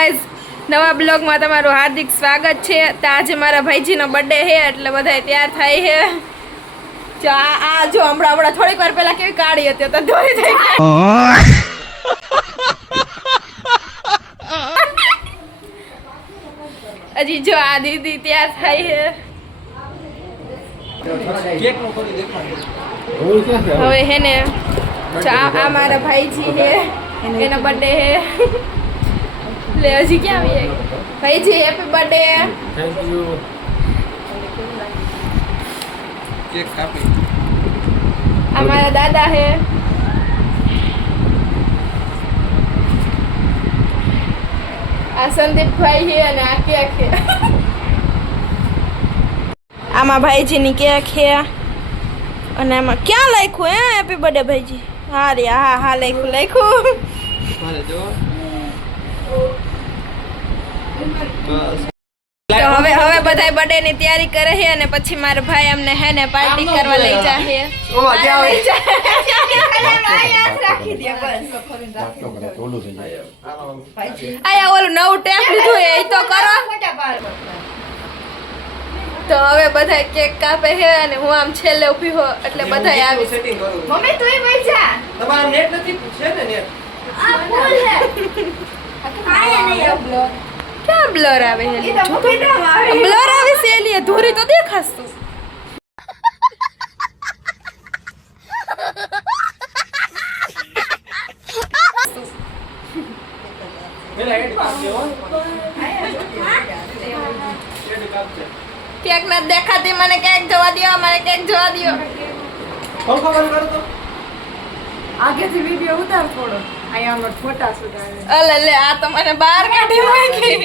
Guys નવા બ્લોગમાં તમારું હાર્દિક સ્વાગત છે. તો આજે મારા ભાઈજીનો બર્થડે છે, એટલે બધા તૈયાર થાય છે. જો આ જો હમણાં હમણાં થોડીક વાર પહેલા કેવી કાળી હતી, તો દોરી થઈ હજી જો આ દીદી તૈયાર થાય છે. હવે હે ને આ મારા ભાઈજી છે, એનો બર્થડે છે. લે હજી ક્યાં આવી જાય ભાઈજી happy birthday thank you cake કાપી આ મારા દાદા હે. આ સંદીપભાઈ છે અને આ કેક છે આમાં ભાઈજીની કેક છે અને આમાં ક્યાં લખ્યું હે? હેપી બર્થડે ભાઈજી. હા રે હા હા લખ્યું લખ્યું મારે જો બસ તો હવે હવે બધાય બર્થડે ની તૈયારી કરે છે અને પછી મારા ભાઈ અમને હે ને પાર્ટી કરવા લઈ જાય હોય. આયા ઓલું નવું ટેપ લીધું એ તો કરો તો હવે બધા કેક કાપે છે અને હું આમ છેલ્લે ઊભી હો એટલે બધા આવી. મમ્મી તુંય વઈ જા તમારું નેટ નથી પૂછે ને નેટ આ ફૂલ હે આયા નહીં આવ ક્યાં બ્લર આવે ના બ્લર આવે છે એલી ધૂરી તો દેખાશ. તું ક્યાંક નથી દેખાતી મને ક્યાંક જોવા દો મને ક્યાંક જોવા તો. આગેથી વિડિયો ઉતાર થોડો. અહીંયા અમાર ફોટા સુધારે. અલે આ તો મને બહાર કાઢી મૂકી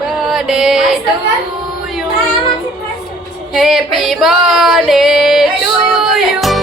birthday to you happy birthday to you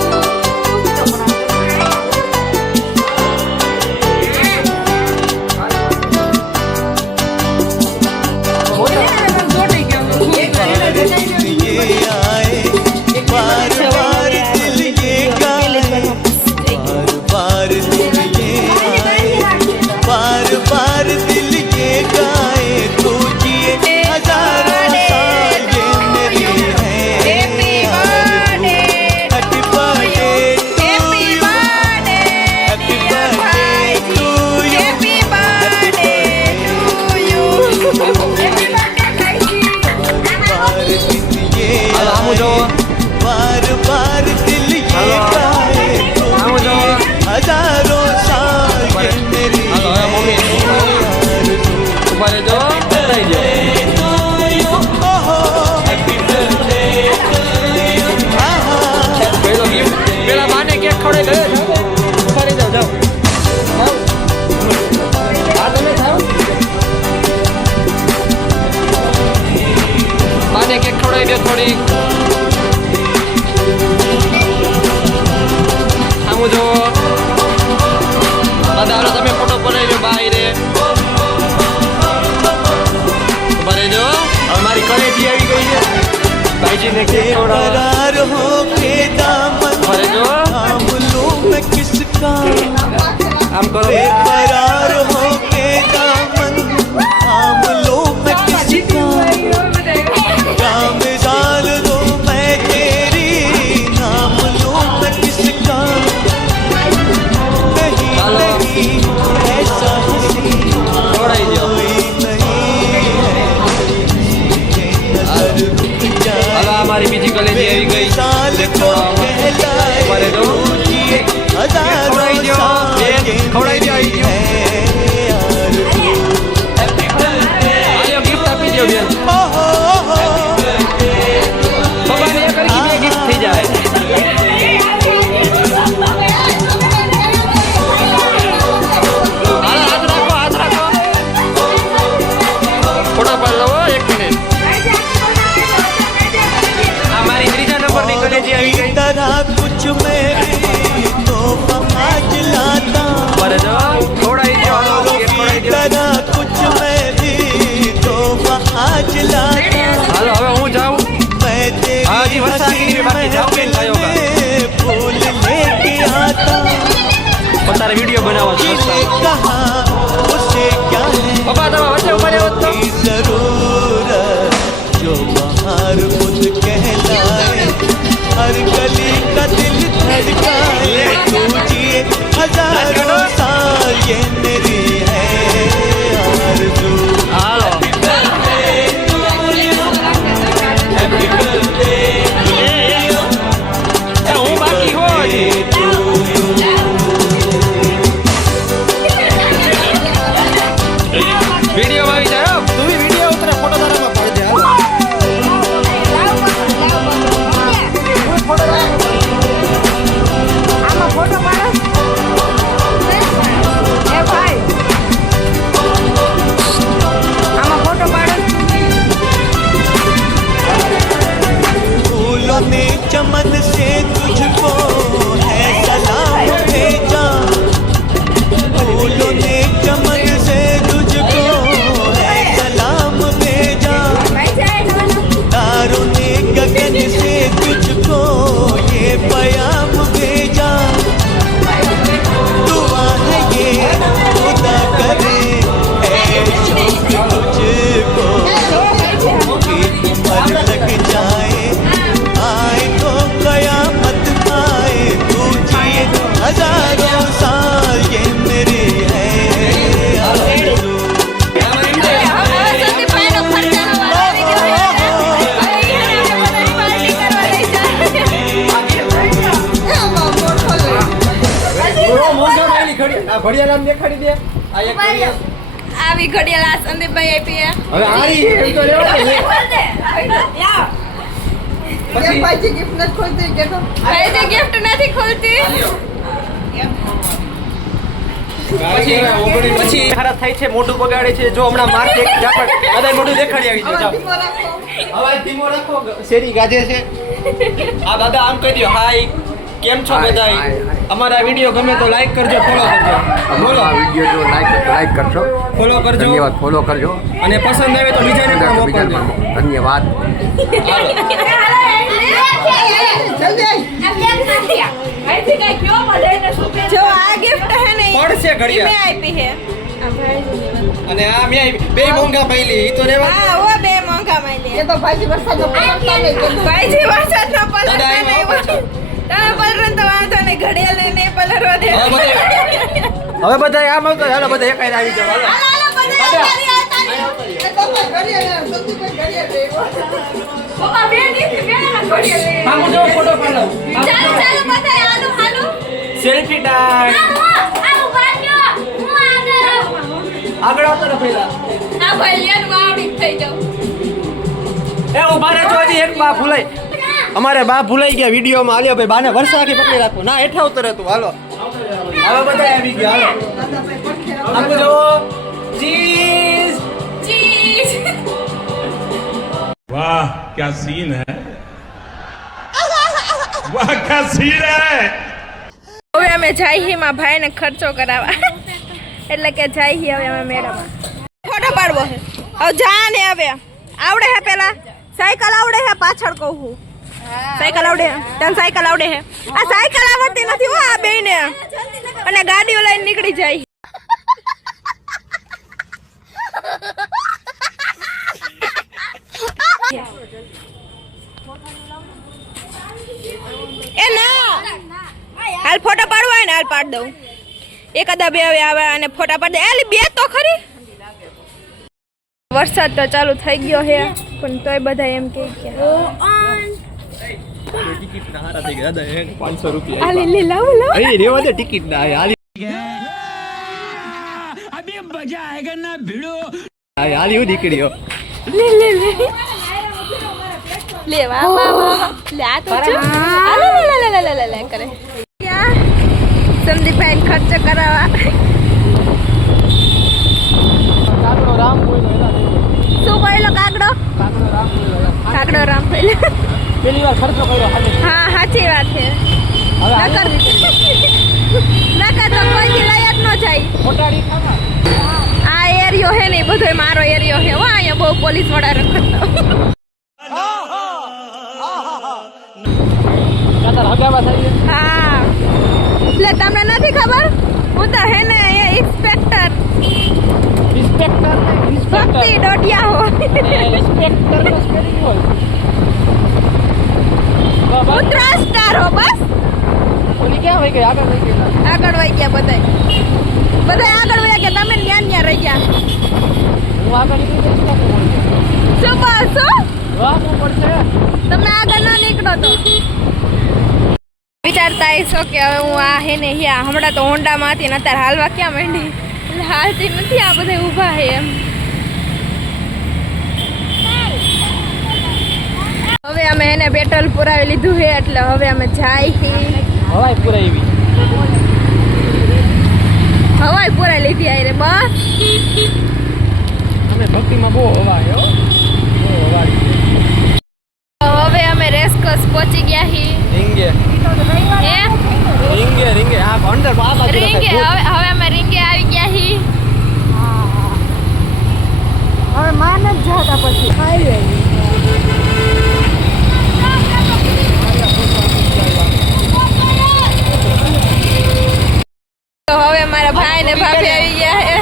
নাগরিক দাদা তুমি ফটো করে বাইরে हमारी कॉलेज ने करार हो के दामन हम लोग किसका हम આવી ગઈ तरह कुछ मैं भी तो आज लाता બરે જો ખવડાવી દો હાલો કેક ખવડાવી દો तरह कुछ मैं भी तो आज लाता હાલો હવે હું જાઉં मैं तेरी हाँ जी, वर्षा की भी बाकी जाओ, बेन, भाइयों का। में फूल लेके आता પણ તારે વિડીયો બનાવો છો किसने कहा બહુ મોંઘો માયલી ઘડી આ ઘડિયાળ આમ દેખાડી દે. આ એક ઘડિયાળ. આવી ઘડિયાળ આ સંદીપભાઈ આપી હે. હવે આરી છે એમ તો પછી ભાઈ જે gift નથી ખોલતી પછી પછી ખરાબ થાય છે મોઢું બગાડે છે જો હમણાં માર એક ઝાપડ બધા મોઢું દેખાડી આવી જાઓ. અવાજ ધીમો રાખો. શેરી ગાજે છે. આ દાદા આમ કહી દો હાય. કેમ છો બધા? અમારા વીડિયો ગમે તો લાઈક કરજો ફોલો કરજો. બોલો. આ વીડિયો જો લાઈક લાઈક કરજો. ફોલો કરજો. ધન્યવાદ ફોલો કરજો. અને પસંદ આવે તો બીજાને પણ મોકલજો ધન્યવાદ જો આ ગિફ્ટ હે ને પડશે ઈ મેં આપી હે અને આ મેં બે મોંઘા પહેલી ઈ તો રેવા દે. હા ઓ બે મોંઘા એ તો ભાઈજી વરસાદ નો નહીં ભાઈજી તમે પલરો તો વાંધો નહીં ઘડિયાળ ને નહીં પલરવા દે. હવે બધા- આમ આવતો હાલો બધા એકાઈ આવી જાવ હાલો. હાલો, બધા સેલ્ફી ટાઈમ. આગળ આવતો ને પેલા આ ભાઈ લેન થઈ જાવ એ ઊભા રહેજો હજી એક બા ભૂલાઈ અમારે બા ભૂલાઈ ગયા વિડીયોમાં. હાલ્યો ભાઈ બાને વરસાખી પકડી રાખો. ના હેઠા ઉતરે તું હાલો. હવે બધા આવી ગયા હાલો. આમ જો ચીઝ. ચીઝ વાહ ક્યા સીન હે? વાહ ક્યા સીન હે? હવે અમે જાહીમાં ભાઈને ખર્ચો કરાવવા. એટલે કે જાય હી હવે અમે મેળામાં ફોટો પાડવો હવે જા ને હવે. આવડે હે પેલા. સાયકલ આવડે હે પાછળ કહું સાયકલ આવડે. તને સાયકલ આવડે હે? આ સાયકલ આવડતી નથી હો આ બેને અને ગાડીઓ લઈને નીકળી જાય. એ ના. હાલ ફોટો પાડવા ને હાલ પાડ દઉં. એકાદા બે હવે આવે અને ફોટા પાડ દે. એલી બે તો ખરી. વરસાદ તો ચાલુ થઈ ગયો હે પણ તોય બધા એમ કે કે ટિકિટ ના હારા થઈ ગયા. દાદા પાંચસો રૂપિયા આ લે લાવો લાવો. અરે રેવા દે ટિકિટ ના હાલી. અભી હાલી હું દીકરીઓ લે લે લે. લે વાહ વાહ વાહ લે આ તો જો. આ લે લે લે લે લે કરે. સંદીપભાઈ ખર્ચ કરાવવા. કાકડો રામ શું બોલ્યો કાકડો કાકડો રામ બોલ્યો. પેલી વાર ખર્ચો કર્યો હા સાચી વાત છે. હવે નકર નકર તો કોઈ થી લઈ જ ન જાય. મોટાડી આ એરિયો હે ને બધો મારો એરિયો હે હો અહીંયા બહુ પોલીસવાળા રખડતા. હા. એટલે તમને નથી ખબર? હું તો હે ને ઇન્સ્પેક્ટર. ઇન્સ્પેક્ટર? ઇન્સ્પેક્ટર ડોટિયા હો ઇન્સ્પેક્ટર નો સ્પેલિંગ હોય ઉતરા સ્ટાર હો બસ ગઈ આગળ વહી ગઈ આગળ વહી ગયા બધા બધા આગળ વહી ગયા તમે ન્યા ન્યા રહી ગયા હું આગળ નીકળી જઈશ ને તો શું બસ શું? પડશે? તમે આગળ ના નીકળો તો. વિચારતા હશો કે હવે હું આ હે ને હિયા હમણાં તો હોન્ડામાં ને અત્યારે હાલવા ક્યાં માંડી? હાલતી નથી આ બધા ઊભા હે એમ. હવે અમે એને પેટ્રોલ પુરાવી લીધું છે એટલે હવે અમે જાય છીએ હવાય પુરાવી હવાય પુરાઈ લીધી આઈ રે બસ. અમે ભક્તિમાં બહુ હવાય હો. બહુ હવાય હવે અમે રેસકોસ પહોંચી ગયા હી. રીંગે. હે? રીંગે રીંગે. આ અંદર આ બાજુ રીંગે હવે હવે અમે રીંગે આવી ગયા હી. હવે માન જ જાતા પછી. હાઈવે તો હવે મારા ભાઈ ને ભાભી આવી ગયા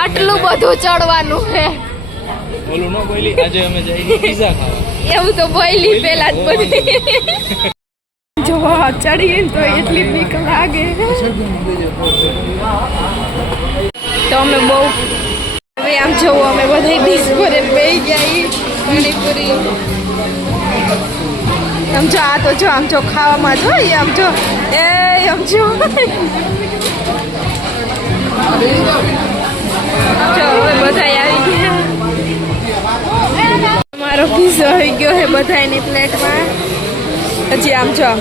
આટલું બધું ચડવાનું છે. ન બોલી આજે અમે જઈને પીઝા ખાવા. એવું તો બોયલી પેલા જ બધી. જો ચડીએ તો એટલી બીક લાગે. તો અમે બહુ હવે આમ જોવો અમે બધા ડીશ બેસી ગયા પાણીપુરી આમ જો, આ તો જો, આમ જો ખાવામાં જો આમ જો, એ આમ જો. હવે બધા ગયા. મારો પીઝો આવી ગયો છે બધાની પ્લેટમાં. હજી આમ જો, આમ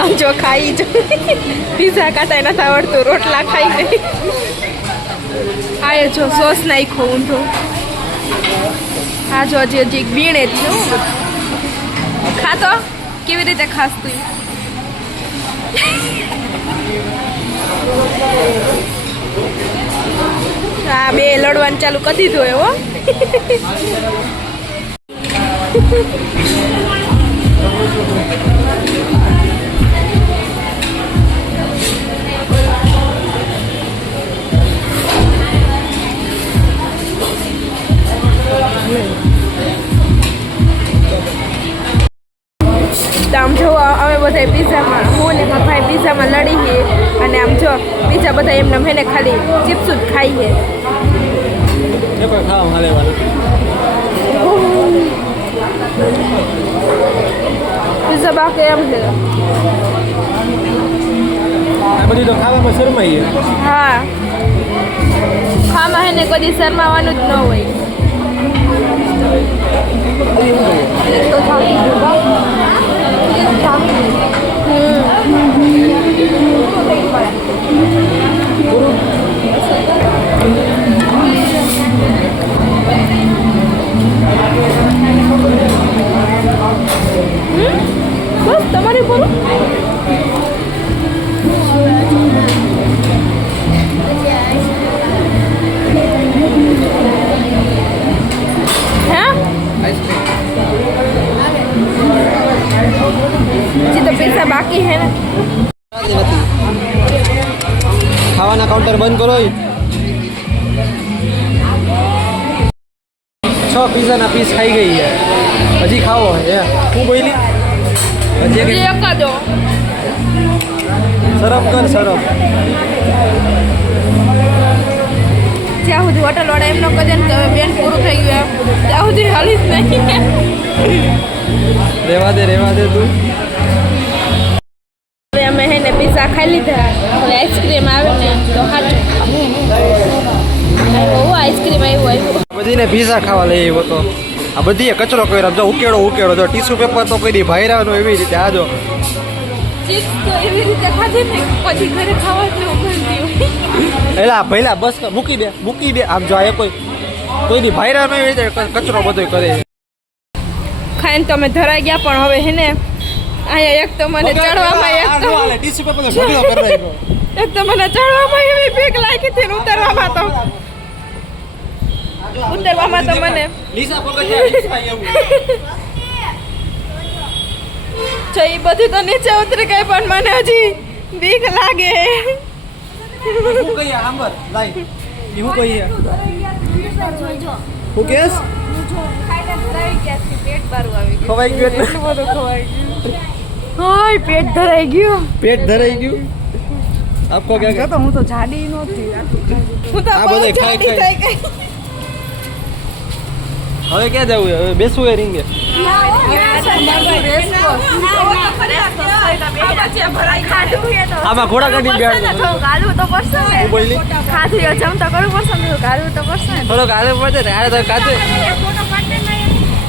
આમ જો, ખાઈ જો. પીઝા કાટાઈ નથી આવડતું, રોટલા ખાઈ ગઈ. આ જો, સોસ નાખ્યો ઊંધો. આ જો હજી હજી બીણે જ છે ખાતો કેવી રીતે ખાસ તું? આ બે લડવાનું ચાલુ કરી દીધું એવો તો બધા પીઝામાં હું ને મારા ભાઈ પીઝામાં લડી છીએ અને આમ જો બીજા બધા એમને મેને ખાલી ચિપ્સ જ ખાઈએ પીઝા બાકી એમ છે તો ખાવામાં શરમાઈએ. હા. હે કદી શરમાવાનું જ ન હોય. તમારે પૂરું હે પૈસા બાકી હે ને? ખાવાના કાઉન્ટર બંધ કરો. છ પીઝાના પીસ ખાઈ ગઈ છે. હજી ખાવો હે. હું બોલી હજી. સરફ કર સરફ. જ્યાં સુધી હોટલ વાળા એમ ન કહે ને બેન પૂરું થઈ ગયું એમ ત્યાં સુધી હાલી જ નહીં. રેવા દે રેવા દે તું. ખાઈ લીધા. હવે આઈસ્ક્રીમ આવે ને તો સાચું આઈસ્ક્રીમ આવ્યો આવ્યો. બધીને પીઝા ખાવા લઈ આવ્યો તો. આ બધીએ કચરો કર્યો. જો ઉકેડો ઉકેડો. જો ટીશ્યુ પેપર તો દી ભાઈરાનું એવી રીતે આ જો. ચીપ્સ તો એવી રીતે ખાધી ને પછી ઘરે ખાવા જ ન મળતી હોય એલા પહેલા બસ મૂકી દે મૂકી દે. આમ જો આ કોઈ કોઈ દી ભાઈરાનું એવી રીતે કચરો બધો કરે. ખાઈને તો અમે ધરાઈ ગયા પણ હવે હે ને અહીંયા એક તો મને ચડવામાં એક તો ટીશ્યુ પેપર ઢગલો કરી નાખ્યો. એક તો મને ચડવામાં એવી બીક લાગી હતી ઉતરવામાં તો. ઉતરવામાં તો મને લીસા પગથિયા લીસા એવું જો ઈ બધું તો નીચે ઉતરી ગઈ પણ મને હજી બીક લાગે. હું કહીએ આંબર લાઈ હું કહીએ? હું કેસ? ખવાઈ ગયું એટલે હાય પેટ ધરાઈ ગયું પેટ ધરાઈ ગયું આપકો ક્યાં તો હું તો જાડી નહોતી હું તો આ બધે ખાઈ ખાઈ. હવે ક્યાં જવું હવે બેસવું એ રીંગે આમાં ઘોડા કાઢી ગાળવું તો પડશે ને થોડોક હાલે પડશે ને હાલે તો કાચે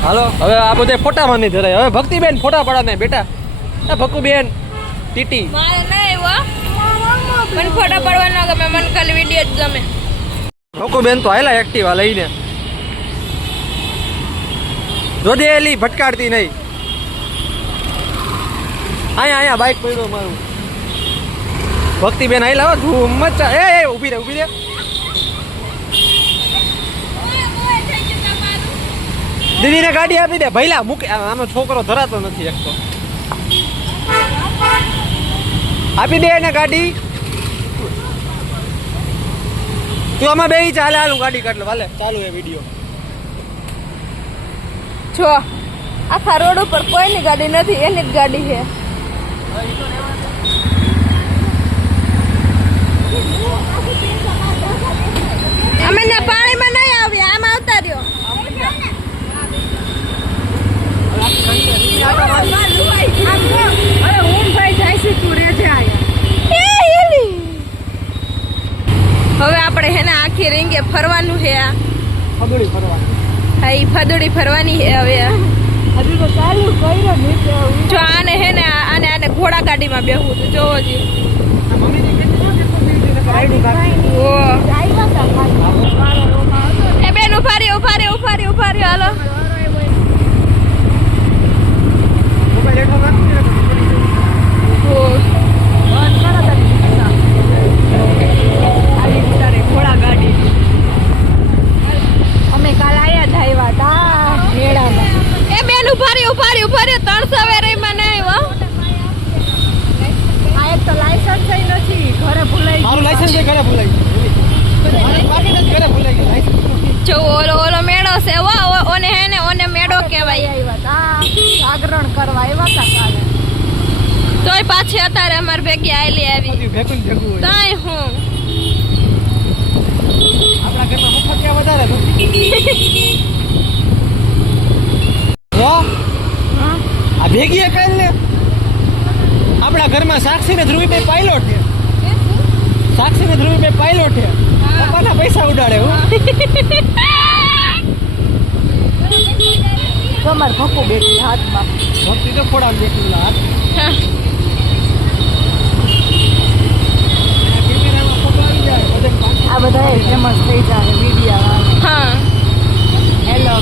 હાલો હવે આ બધા ફોટામાં માની ધરાય. હવે ભક્તિબેન ફોટા પડા ને બેટા. એ ભક્કુબેન ટીટી. મારે મને ફોટા પડવા ના ગમે મને ખાલી વીડિયો જ ગમે. ભક્કુબેન તો આયલા એક્ટિવા લઈને. જોજે એલી ભટકાડતી નહીં. અહીંયા અહીંયા બાઇક પડ્યો મારું. ભક્તિબેન આયલા ધૂમ મચા એ એ ઊભી રે ઊભી રે. દીદીને ગાડી આપી દે. ભૈલા મૂકે આનો છોકરો ધરાતો નથી એક તો. આપી દે એને ગાડી. તું આમાં બે ચાલે, હાલું ગાડી કાઢ વાલે. ચાલુ એ વીડિયો. જો, આખા રોડ ઉપર કોઈની ગાડી નથી, એની જ ગાડી છે. અમે પાણીમાં નહીં આવ્યા આમ આવતા રહ્યો અરે ઊંઘ ભાઈ જાય છે તું રે છે આયા એ એલી. હવે આપણે હે ને આખી રીંગે ફરવાનું છે આ. ફગડી ફરવા હા ઈ ફદુડી ફરવાની છે હવે હજુ તો ચાલુ કર્યો નીચે જો આને હે ને આને આને ઘોડા ગાડીમાં બેહવું તો જોવો જી. એ બેન ઊભા ઉભારી ઉભારી રહ્યો ઊભા રહ્યો હાલો ઓ ઘોડા ગાડી અમે કાલ આયા જ ઓલો ઓલો મેળો છે વો ઓને હે મેળો કહેવાય જાગરણ કરવા આવ્યા હતા કાલે. તોય પાછી અત્યારે અમાર ભેગી આયલી આવી. તાય હું. આપણા ઘરમાં મફત ક્યાં વધારે આ ભેગી એ કઈ ને? આપણા ઘરમાં સાક્ષી ને ધ્રુવીભાઈ પાયલોટ છે. સાક્ષી ને ધ્રુવીભાઈ પાયલોટ છે. પપ્પાના પૈસા ઉડાડે હું. તમારે ભક્કુ બેઠી હાથમાં. ભક્તિ તો ખોડા બેઠી હાથ આ બધા ફેમસ થઈ જાય મીડિયા હા. હેલો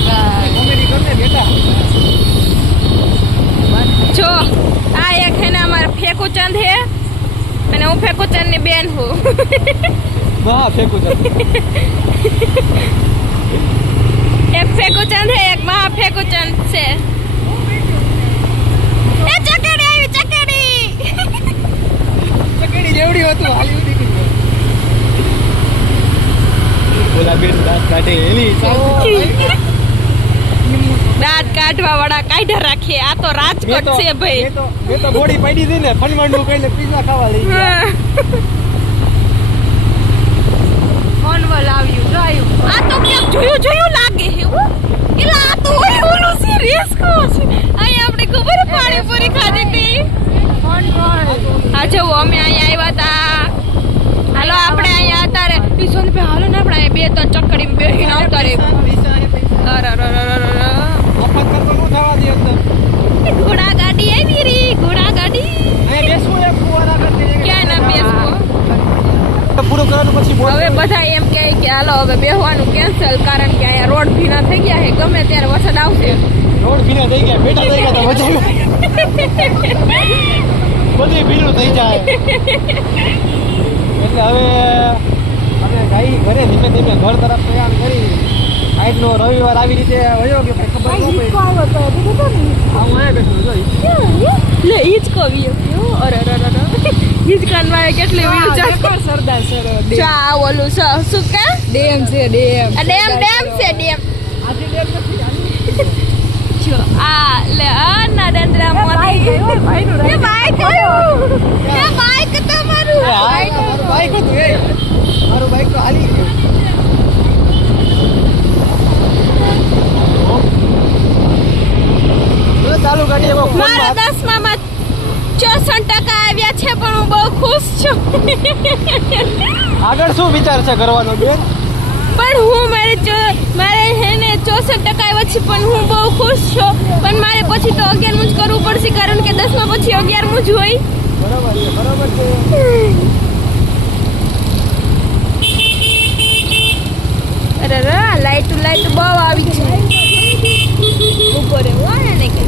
જો આ એક હે ને અમાર ફેકુચંદ હે અને હું ફેકુચંદની બેન હું. વાહ ફેંકું છે એક ફેકુચંદ હે એક છે. એ ચકેડી આવી ચકેડી! ચકેડી જેવડી હતું હાલી ઉડી ગઈ. બોલા દાંત કાઢે એલી દાંત કાઢવા વાળા કાઢ્યા રાખીએ આ તો રાજકોટ છે ભાઈ. મેં તો મેં તો બોડી પડી હતી ને ફનમાંડું કહીને પીઝા ખાવા લઈ ગયા. હા. આવ્યું જો આ તો ક્યાંક જોયું જોયું લાગે છે હો. એલા આ તો હોય ઓલું સિરિયસ કહો છે. અહીંયા આપણે ખબર પાણી પૂરી ખાધી હતી ફોન આ જો અમે અહીંયા આવ્યા હતા હાલો આપણે અહીંયા અત્યારે ઈસોન પે હાલો ને આપણે અહીંયા બે ત્રણ ચક્કડી બેહીને આવતા રે મફત કરતો નો થવા દે અંદર. ઘોડા ગાડી આવી રી ઘોડા ગાડી ક્યાં ના બેસવું? પૂરું કરવાનું પછી હવે બધા એમ કહે કે હાલો હવે બેહવાનું કેન્સલ કારણ કે અહીંયા રોડ ભીના થઈ ગયા છે. ગમે ત્યારે વરસાદ આવશે. રોડ ભીના થઈ ગયા બેઠા થઈ ગયા મજા બધું ભીનું થઈ જાય. એટલે હવે અમે ગાઈ ઘરે ધીમે ધીમે ઘર તરફ પ્રયાણ કરી. આજનો રવિવાર આવી રીતે વયો કે ખબર ન પડી. આવો તો બીજું તો નહીં. આ હું બેઠો જો લે ઈ જ કવિયો અરે અરે અરે. અરે હિંચકાન કેટલી ચાલે પણ સરદાર સરોવર ચા ઓલું સ- શું કે? ડેમ છે ડેમ. આ ડેમ ડેમ છે ડેમ. આજે ડેમ નથી જો આ લે ભાઈ ગયો, ભાઈનું એ. બાઈક એ બાઈક તમારું મારું બાઈક હતું એ મારું બાઈક તો હાલી ગયું જો ચાલુ ગાડી એમાં ફોન મારા દસમામાં ચોસઠ ટકા આવ્યા છે પણ હું બહુ ખુશ છું આગળ શું વિચાર છે કરવાનો બેન પણ હું મારે મારે હે ને ચોસઠ ટકા આવ્યા છે પણ હું બહુ ખુશ છું પણ મારે પછી તો અગિયારમું જ કરવું પડશે કારણ કે દસમા પછી અગિયારમું જ હોય બરાબર છે બરાબર છે અરે લાઈટ લાઈટ બહુ આવી છે ઉપર એવું આવે ને કે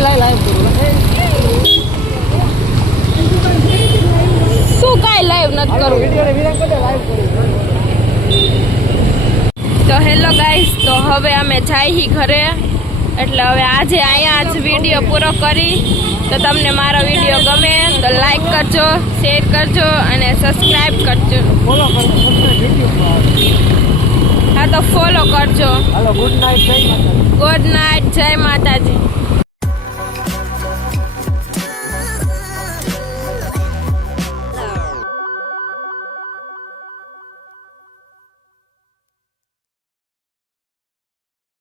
લાઈ લાઈ કરું શું કાંઈ લાઈવ નથી કરવું વીડિયો ને વિરામ કરી લાઈવ કરું તો હેલો ગાઈસ તો હવે અમે જઈ ઘરે. એટલે હવે આજે અહીંયા જ વીડિયો પૂરો કરી. તો તમને મારો વીડિયો ગમે તો લાઈક કરજો શેર કરજો અને સબસ્ક્રાઈબ કરજો. હા તો ફોલો કરજો. ગુડ નાઇટ જય માતાજી.